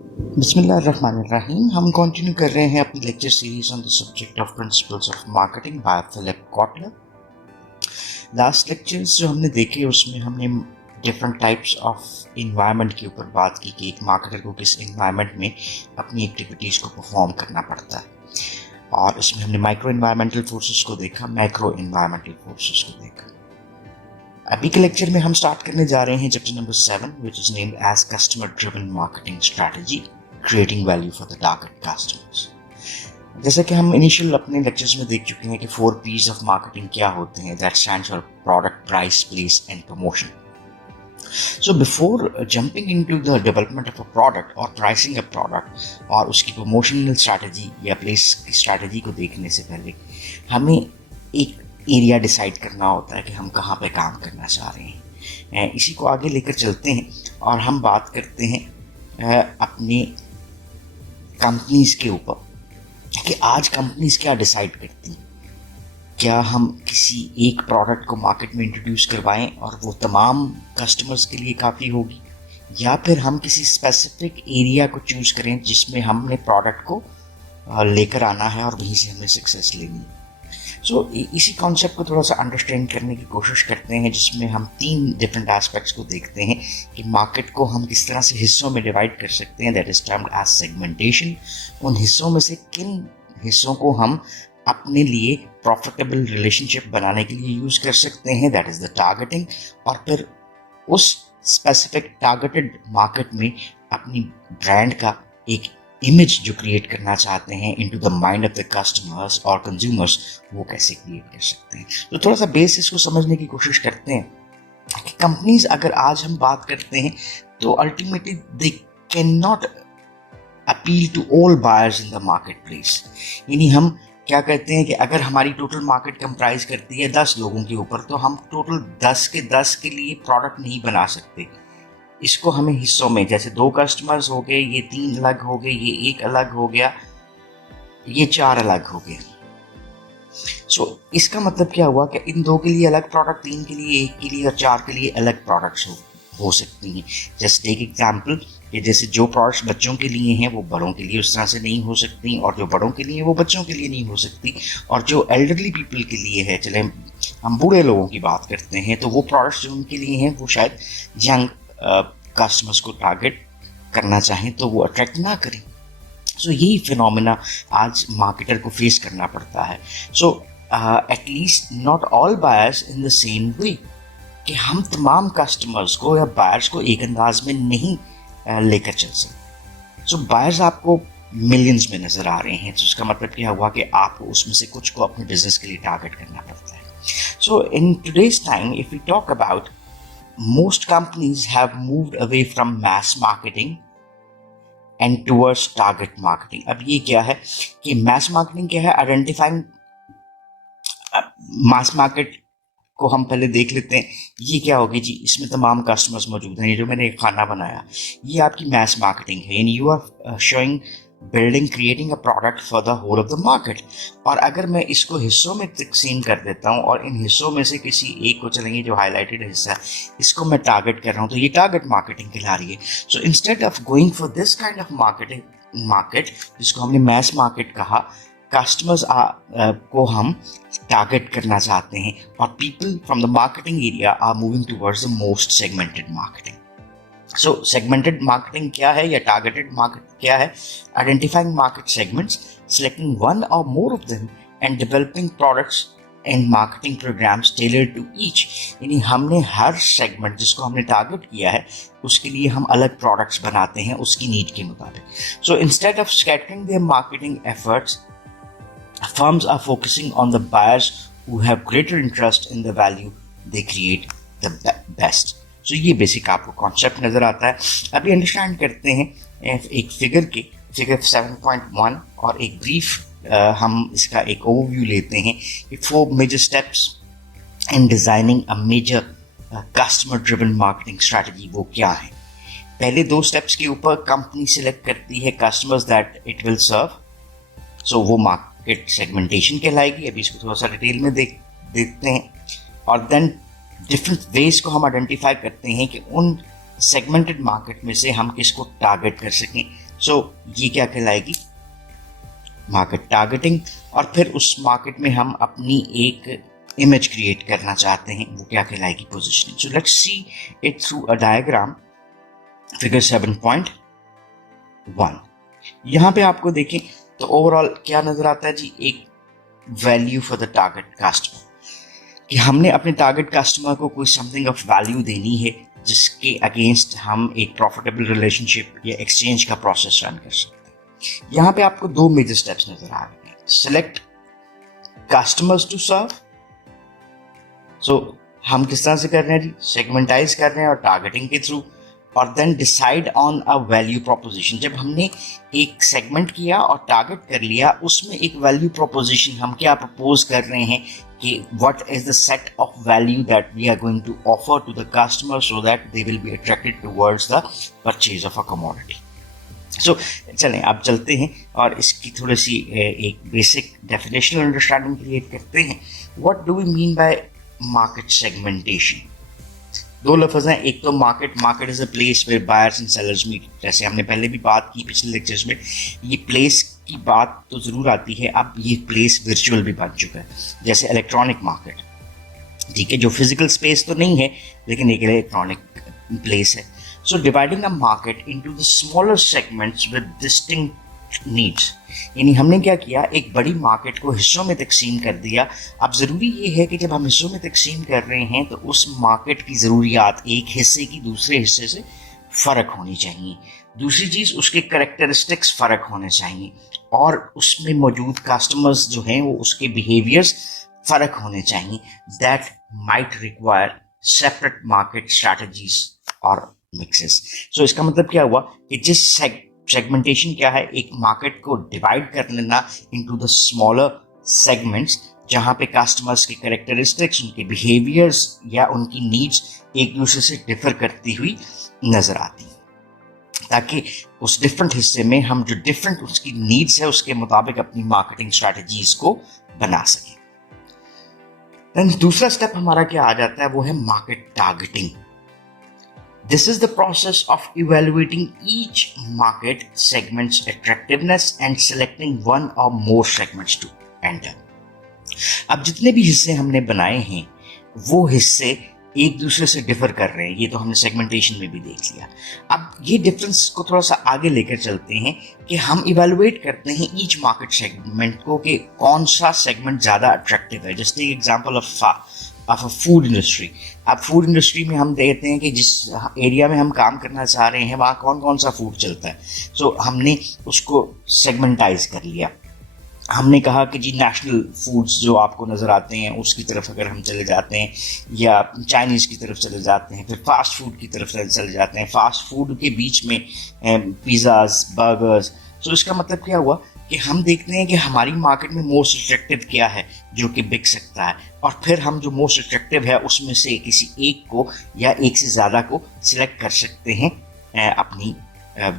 बिस्मिल्लाहिर्रहमानिर्रहीम। हम कंटिन्यू कर रहे हैं अपनी lecture series on the subject of principles of marketing by Philip Kotler. Last lectures जो हमने देखे उसमें हमने डिफरेंट टाइप्स ऑफ इन्वायरमेंट के ऊपर बात की कि एक मार्केटर को किस इन्वायरमेंट में अपनी एक्टिविटीज़ को परफॉर्म करना पड़ता है, और इसमें हमने माइक्रो इन्वायरमेंटल फोर्सेस को देखा, मैक्रो इन्वायरमेंटल फोर्सेस को देखा। अभी के लेक्चर में हम स्टार्ट करने जा रहे हैं chapter number 7, which is named as customer driven marketing strategy, creating value for the target customers. जैसा कि हम इनिशियल अपने लेक्चर्स में देख चुके हैं कि 4 P's ऑफ मार्केटिंग क्या होते हैं, that stands for product, price, place and promotion. So before jumping into the development of a product or pricing a product और उसकी promotional strategy या place की strategy को देखने से पहले हमें एक एरिया डिसाइड करना होता है कि हम कहाँ पे काम करना चाह रहे हैं। इसी को आगे लेकर चलते हैं और हम बात करते हैं अपने कंपनीज के ऊपर कि आज कंपनीज क्या डिसाइड करती हैं। क्या हम किसी एक प्रोडक्ट को मार्केट में इंट्रोड्यूस करवाएं और वो तमाम कस्टमर्स के लिए काफ़ी होगी, या फिर हम किसी स्पेसिफिक एरिया को चूज़ करें जिसमें हमने प्रोडक्ट को लेकर आना है और वहीं से हमें सक्सेस लेनी है। सो इसी कॉन्सेप्ट को थोड़ा सा अंडरस्टैंड करने की कोशिश करते हैं, जिसमें हम 3 डिफरेंट एस्पेक्ट्स को देखते हैं कि मार्केट को हम किस तरह से हिस्सों में डिवाइड कर सकते हैं, that is termed as segmentation. उन हिस्सों में से किन हिस्सों को हम अपने लिए प्रॉफिटेबल रिलेशनशिप बनाने के लिए यूज कर सकते हैं, दैट इज द टारगेटिंग। और फिर उस स्पेसिफिक टारगेटेड मार्केट में अपनी ब्रांड का एक इमेज जो क्रिएट करना चाहते हैं into the mind of the customers और कंज्यूमर्स, वो कैसे क्रिएट कर सकते हैं। तो थोड़ा सा बेसिस को समझने की कोशिश करते हैं कि कंपनीज, अगर आज हम बात करते हैं तो ultimately they can not appeal to all buyers in the market place. यानी हम क्या कहते हैं कि अगर हमारी टोटल मार्केट कंप्राइज करती है 10 लोगों के ऊपर, तो हम टोटल 10 के 10 के लिए प्रोडक्ट नहीं बना सकते। इसको हमें हिस्सों में, जैसे 2 कस्टमर्स हो गए, ये 3 अलग हो गए, ये 1 अलग हो गया, ये 4 अलग हो गए। सो इसका मतलब क्या हुआ कि इन 2 के लिए अलग प्रोडक्ट, 3 के लिए, 1 के लिए और 4 के लिए अलग प्रोडक्ट्स हो सकती हैं। जस्ट टेक एग्जाम्पल कि जैसे जो प्रोडक्ट्स बच्चों के लिए हैं वो बड़ों के लिए उस तरह से नहीं हो सकती, और जो बड़ों के लिए वो बच्चों के लिए नहीं हो सकती, और जो एल्डरली पीपल के लिए है, चले हम बूढ़े लोगों की बात करते हैं, तो वो प्रोडक्ट्स जो उनके लिए हैं वो शायद यंग कस्टमर्स को टारगेट करना चाहें तो वो अट्रैक्ट ना करें। सो यही फिनोमेना आज मार्केटर को फेस करना पड़ता है। So at least not all buyers in the same way, कि हम तमाम कस्टमर्स को या बायर्स को एक अंदाज में नहीं लेकर चल सकते। सो बायर्स आपको मिलियंस में नजर आ रहे हैं, तो उसका मतलब क्या हुआ कि आपको उसमें से कुछ को अपने बिजनेस के लिए टारगेट करना पड़ता है। So in today's time if we talk about, most companies have moved away from mass marketing and towards target marketing। अब ये क्या है कि mass marketing क्या है, आइडेंटिफाइंग मास मार्केट को हम पहले देख लेते हैं। ये क्या होगी जी, इसमें तमाम कस्टमर्स मौजूद हैं, ये जो मैंने खाना बनाया, ये आपकी मैस मार्केटिंग है, यानी you are showing building creating a product for the whole of the market. और अगर मैं इसको हिस्सों में तकसीम कर देता हूँ और इन हिस्सों में से किसी एक को, चलेंगे जो हाईलाइटेड हिस्सा है, इसको मैं टारगेट कर रहा हूँ, तो ये टारगेट मार्केटिंग कहला रही है। सो instead of going for this kind of market जिसको हमने मैस मार्केट कहा, कस्टमर्स को हम टारगेट करना चाहते हैं, और people from the marketing area are moving towards the most segmented marketing. So segmented marketing क्या है या टारगेटेड मार्केट क्या है? Identifying market segments, selecting one or more of them and developing products and marketing programs tailored to each. यानी हमने हर segment जिसको हमने target किया है उसके लिए हम अलग प्रोडक्ट्स बनाते हैं उसकी नीड के मुताबिक। So instead of scattering their marketing efforts, firms are focusing on the buyers who have greater interest in the value they create the best। So ये बेसिक आपको कॉन्सेप्ट नजर आता है। अभी अंडरस्टैंड करते हैं एक फिगर 7.1 और एक ब्रीफ हम इसका एक ओवरव्यू लेते हैं कि 4 major steps in designing a major customer driven marketing strategy वो क्या है। पहले 2 स्टेप्स के ऊपर कंपनी सिलेक्ट करती है customers that it will serve, so वो मार्केट सेगमेंटेशन कहलाएगी। अभी इसको थोड़ा सा डिटेल में देखते हैं, और देन डिफरेंट वेज को हम आइडेंटिफाई करते हैं कि उन सेगमेंटेड मार्केट में से हम किसको टारगेट कर सकें। सो ये क्या कहलाएगी, मार्केट टारगेटिंग। और फिर उस मार्केट में हम अपनी एक इमेज क्रिएट करना चाहते हैं, वो क्या कहलाएगी, positioning. So let's see it through a diagram, figure 7.1। यहाँ पे आपको देखें तो ओवरऑल क्या नजर आता है जी, एक value for the target customer, कि हमने अपने टारगेट कस्टमर को कोई समथिंग ऑफ वैल्यू देनी है जिसके अगेंस्ट हम एक प्रॉफिटेबल रिलेशनशिप या एक्सचेंज का प्रोसेस रन कर सकते हैं। यहाँ पे आपको दो मेजर स्टेप्स नजर आ रहे हैं, सेलेक्ट कस्टमर्स टू सर्व। सो हम किस तरह से कर रहे हैं जी, सेगमेंटाइज कर रहे हैं और टारगेटिंग के थ्रू, और then decide on a value proposition. जब हमने एक सेगमेंट किया और टारगेट कर लिया, उसमें एक वैल्यू प्रोपोजिशन हम क्या प्रपोज कर रहे हैं कि what is the set of value that we are going to offer to the customer so that they will be attracted towards the purchase of a commodity. So चलें अब चलते हैं और इसकी थोड़ी सी एक बेसिक डेफिनेशनल अंडरस्टैंडिंग क्रिएट करते हैं। What do we mean by market segmentation? दो लफ्ज़ हैं, एक तो market is a place where buyers and sellers meet. जैसे हमने पहले भी बात की पिछले लेक्चर्स में, ये प्लेस की बात तो ज़रूर आती है, अब ये प्लेस वर्चुअल भी बन चुका है, जैसे इलेक्ट्रॉनिक मार्केट, ठीक है, जो फिजिकल स्पेस तो नहीं है लेकिन एक इलेक्ट्रॉनिक प्लेस है। So dividing a market into the smaller segments with distinct needs, यानी हमने क्या किया, एक बड़ी मार्केट को हिस्सों में तकसीम कर दिया। अब ज़रूरी ये है कि जब हम हिस्सों में तकसीम कर रहे हैं तो उस मार्केट की ज़रूरियात एक हिस्से की दूसरे हिस्से से फ़र्क होनी चाहिए। दूसरी चीज़, उसके करेक्टरिस्टिक्स फ़र्क होने चाहिए, और उसमें मौजूद कस्टमर्स जो हैं वो उसके बिहेवियर्स फ़र्क होने चाहिए। That might require separate market strategies और मिक्सेस। सो इसका मतलब क्या हुआ कि जिस सेगमेंटेशन क्या है, एक मार्केट को डिवाइड कर लेना इनटू द स्मॉलर सेगमेंट्स, जहां पे कस्टमर्स के कैरेक्टरिस्टिक्स, उनके बिहेवियर्स या उनकी नीड्स एक दूसरे से डिफर करती हुई नजर आती हैं, ताकि उस डिफरेंट हिस्से में हम जो डिफरेंट उसकी नीड्स है उसके मुताबिक अपनी मार्केटिंग स्ट्रैटेजीज को बना सकें। देन दूसरा स्टेप हमारा क्या आ जाता है, वो है market targeting. This is the process of evaluating each market segment's attractiveness and selecting one or more segments to enter. अब जितने भी हिस्से हमने बनाए हैं वो हिस्से एक दूसरे से डिफर कर रहे हैं, ये तो हमने सेगमेंटेशन में भी देख लिया। अब ये डिफरेंस को थोड़ा सा आगे लेकर चलते हैं कि हम इवेलुएट करते हैं ईच मार्केट सेगमेंट को कि कौन सा सेगमेंट ज़्यादा अट्रैक्टिव है। Just take example of a food industry. अब फूड इंडस्ट्री में हम देखते हैं कि जिस एरिया में हम काम करना चाह रहे हैं वहाँ कौन कौन सा फूड चलता है। सो हमने उसको सेगमेंटाइज कर लिया। हमने कहा कि जी नेशनल फूड्स जो आपको नज़र आते हैं उसकी तरफ अगर हम चले जाते हैं, या चाइनीज़ की तरफ चले जाते हैं, फिर फास्ट फूड की तरफ चले जाते हैं, फास्ट फूड के बीच में पिज़्ज़ाज, बर्गर्स। सो इसका मतलब क्या हुआ कि हम देखते हैं कि हमारी मार्केट में मोस्ट अट्रैक्टिव क्या है जो कि बिक सकता है, और फिर हम जो मोस्ट अट्रैक्टिव है उसमें से किसी एक को या एक से ज़्यादा को सिलेक्ट कर सकते हैं अपनी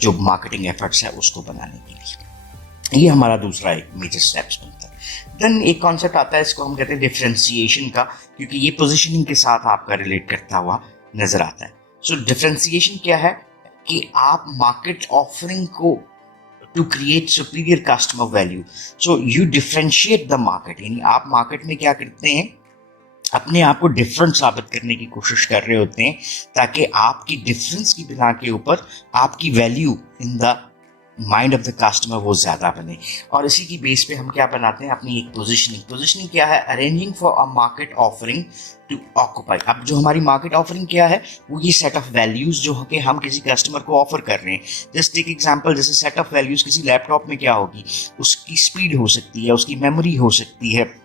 जो मार्केटिंग एफर्ट्स है उसको बनाने के लिए। ये हमारा दूसरा एक मेजर स्टेप्स बनता है। देन एक कॉन्सेप्ट आता है, इसको हम कहते हैं डिफरेंशिएशन का, क्योंकि ये पोजीशनिंग के साथ आपका रिलेट करता हुआ नजर आता है। सो डिफरेंशिएशन क्या है कि आप मार्केट ऑफरिंग को to create superior customer value, so you differentiate the market, यानी आप मार्केट में क्या करते हैं, अपने आप को डिफरेंट साबित करने की कोशिश कर रहे होते हैं ताकि आपकी डिफरेंस की बिना के ऊपर आपकी value in the mind of the customer वो ज़्यादा बने। और इसी की बेस पे हम क्या बनाते हैं, अपनी एक पोजीशनिंग क्या है, arranging for a market offering to occupy. अब जो हमारी मार्केट ऑफरिंग क्या है, वो ये सेट ऑफ वैल्यूज जो कि हम किसी कस्टमर को ऑफर कर रहे हैं। जस्ट टेक एग्जांपल, जैसे सेट ऑफ वैल्यूज किसी लैपटॉप में क्या होगी, उसकी स्पीड हो सकती है, उसकी मेमोरी हो सकती है,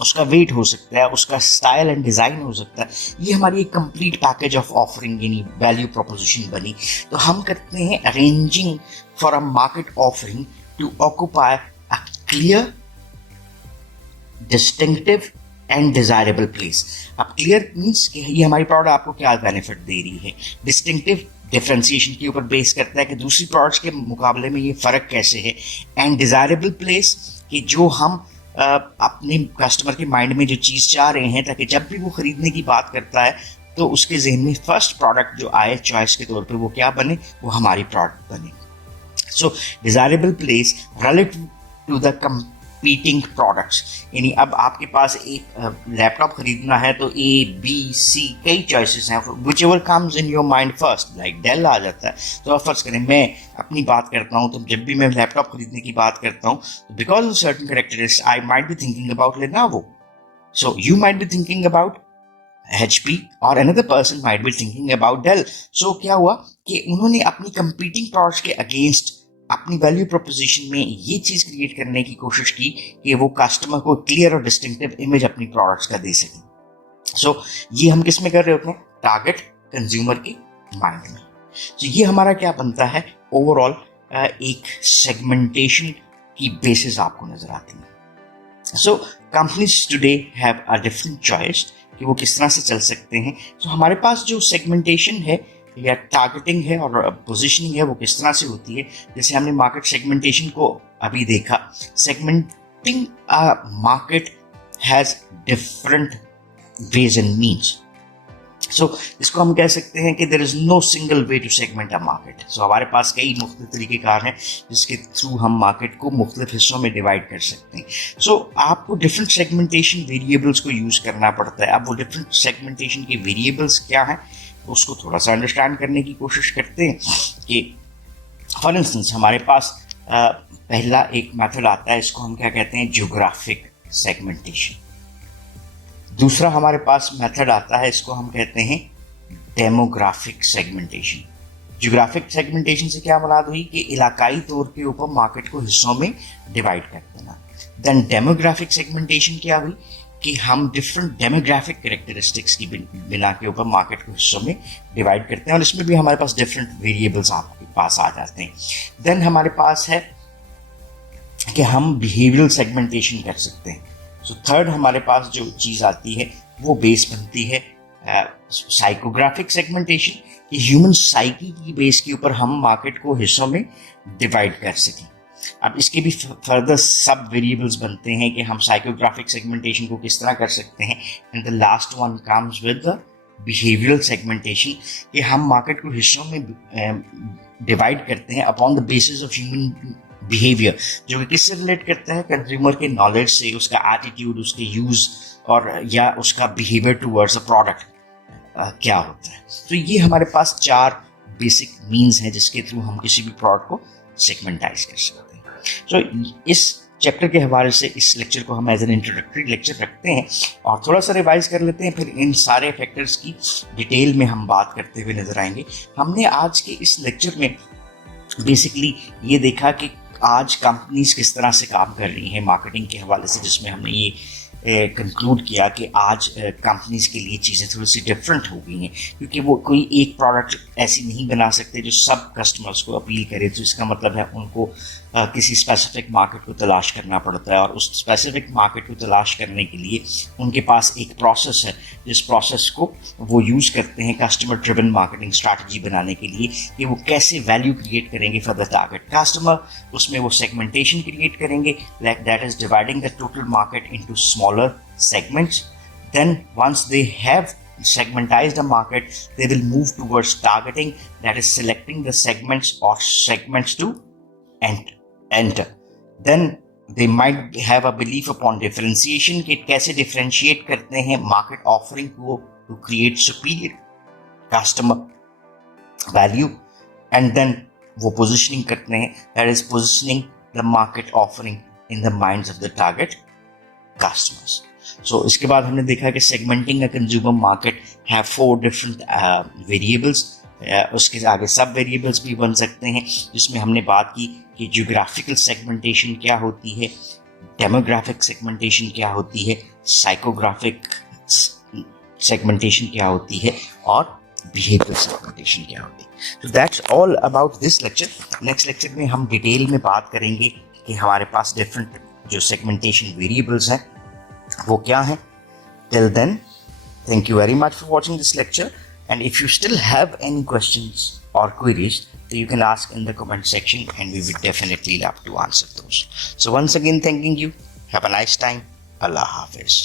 उसका वेट हो सकता है, उसका स्टाइल एंड डिज़ाइन हो सकता है। ये हमारी एक कंप्लीट पैकेज ऑफ ऑफरिंग यानी वैल्यू प्रोपोजिशन बनी। तो हम करते हैं arranging for a market offering to occupy a clear, distinctive and desirable place. अब क्लियर मीन्स कि ये हमारी प्रोडक्ट आपको क्या बेनिफिट दे रही है, डिस्टिंक्टिव डिफरेंशिएशन के ऊपर बेस करता है कि दूसरी प्रोडक्ट्स के मुकाबले में ये फ़र्क कैसे है, एंड डिजायरेबल प्लेस कि जो हम अपने कस्टमर के माइंड में जो चीज़ चाह रहे हैं ताकि जब भी वो ख़रीदने की बात करता है तो उसके जहन में फर्स्ट प्रोडक्ट जो आए चॉइस के तौर पे वो क्या बने, वो हमारी प्रोडक्ट बने। So desirable place relative to the competing products, यानी अब आपके पास एक लैपटॉप खरीदना है तो ए बी सी कई चॉइसेस हैं, whichever comes in your mind first, like Dell आ जाता है। तो अब फर्स्ट करें मैं अपनी बात करता हूँ, तो जब भी मैं लैपटॉप खरीदने की बात करता हूँ, because of certain characteristics I might be thinking about Lenovo, so you might be thinking about HP और another person might be thinking about Dell. So क्या हुआ कि उन्होंने अपनी competing products के against अपनी वैल्यू प्रोपोजिशन में ये चीज क्रिएट करने की कोशिश की कि वो कस्टमर को क्लियर और डिस्टिंक्टिव इमेज अपनी प्रोडक्ट्स का दे सके। सो ये हम किस में कर रहे होते हैं, टारगेट कंज्यूमर के माइंड में। तो ये हमारा क्या बनता है, ओवरऑल एक सेगमेंटेशन की बेसिस आपको नजर आती है। सो companies today have a different choice कि वो किस तरह से चल सकते हैं। तो हमारे पास जो सेगमेंटेशन है या टारगेटिंग है और पोजीशनिंग है वो किस तरह से होती है, जैसे हमने मार्केट सेगमेंटेशन को अभी देखा। Segmenting market has different ways and means. So इसको हम कह सकते हैं कि there is no single way to segment a market. So हमारे पास कई मुख्तलिफ तरीक़ेकार हैं जिसके थ्रू हम मार्केट को मुख्तलिफ हिस्सों में डिवाइड कर सकते हैं। सो आपको डिफरेंट सेगमेंटेशन वेरिएबल्स को यूज़ करना पड़ता है। अब वो डिफरेंट सेगमेंटेशन के वेरिएबल्स क्या हैं उसको थोड़ा सा अंडरस्टैंड करने की कोशिश करते हैं कि फॉर इंस्टेंस हमारे पास पहला एक मेथड आता है, इसको हम क्या कहते हैं, ज्योग्राफिक सेगमेंटेशन। दूसरा हमारे पास मेथड आता है, इसको हम कहते हैं डेमोग्राफिक सेगमेंटेशन। ज्योग्राफिक सेगमेंटेशन से क्या मुराद हुई कि इलाकाई तौर के ऊपर मार्केट को हिस्सों में डिवाइड कर देना। देन डेमोग्राफिक सेगमेंटेशन क्या हुई कि हम डिफरेंट डेमोग्राफिक कैरेक्टरिस्टिक्स की बिना के ऊपर मार्केट को हिस्सों में डिवाइड करते हैं और इसमें भी हमारे पास डिफरेंट वेरिएबल्स आपके पास आ जाते हैं। देन हमारे पास है कि हम बिहेवियरल सेगमेंटेशन कर सकते हैं। सो थर्ड हमारे पास जो चीज़ आती है वो बेस बनती है साइकोग्राफिक सेगमेंटेशन, कि ह्यूमन साइकी की बेस के ऊपर हम मार्केट को हिस्सों में डिवाइड कर सकें। अब इसके भी फर्दर सब वेरिएबल्स बनते हैं कि हम साइकोग्राफिक सेगमेंटेशन को किस तरह कर सकते हैं। And the last one comes with the behavioural segmentation, कि हम मार्केट को हिस्सों में डिवाइड करते हैं upon the basis of human behaviour, जो कि किससे रिलेट करता है, कंज्यूमर के नॉलेज से, उसका एटीट्यूड, उसके यूज और या उसका बिहेवियर टूवर्ड्स अ प्रोडक्ट क्या होता है। तो ये हमारे पास चार बेसिक मीन्स हैं जिसके थ्रू हम किसी भी प्रोडक्ट को सेगमेंटाइज कर सकते हैं। तो इस चैप्टर के हवाले से इस लेक्चर को हम एज एन इंट्रोडक्टरी लेक्चर रखते हैं और थोड़ा सा रिवाइज कर लेते हैं, फिर इन सारे फैक्टर्स की डिटेल में हम बात करते हुए नजर आएंगे। हमने आज के इस लेक्चर में बेसिकली ये देखा कि आज कंपनीज किस तरह से काम कर रही हैं मार्केटिंग के हवाले से, जिसमें हमने ये कंक्लूड किया कि आज कंपनीज के लिए चीज़ें थोड़ी सी डिफरेंट हो गई हैं, क्योंकि वो कोई एक प्रोडक्ट ऐसी नहीं बना सकते जो सब कस्टमर्स को अपील करे। तो इसका मतलब है उनको किसी स्पेसिफिक मार्केट को तलाश करना पड़ता है और उस स्पेसिफिक मार्केट को तलाश करने के लिए उनके पास एक प्रोसेस है, जिस प्रोसेस को वो यूज़ करते हैं कस्टमर ड्रिवन मार्केटिंग स्ट्रैटेजी बनाने के लिए कि वो कैसे वैल्यू क्रिएट करेंगे फॉर द टारगेट कस्टमर। उसमें वो सेगमेंटेशन क्रिएट करेंगे, like that is dividing the total market into smaller segments. Then once they have segmentized the market, they will move towards targeting, that is selecting the segments or segments to enter. Then they might have a belief upon differentiation कि कैसे differentiate करते हैं market offering को to create superior customer value, and then वो positioning करते हैं, that is positioning the market offering in the minds of the target customers. So इसके बाद हमने देखा कि segmenting a consumer market have 4 different variables. उसके आगे सब वेरिएबल्स भी बन सकते हैं, जिसमें हमने बात की कि जियोग्राफिकल सेगमेंटेशन क्या होती है, डेमोग्राफिक सेगमेंटेशन क्या होती है, साइकोग्राफिक सेगमेंटेशन क्या होती है और बिहेवियरल सेगमेंटेशन क्या होती है। So that's all about this lecture. Next lecture में हम डिटेल में बात करेंगे कि हमारे पास डिफरेंट जो सेगमेंटेशन वेरिएबल्स हैं वो क्या हैं। Till then, thank you very much for watching this lecture, and if you still have any questions or queries, then you can ask in the comment section and we will definitely love to answer those. So once again, thanking you. Have a nice time. Allah Hafiz.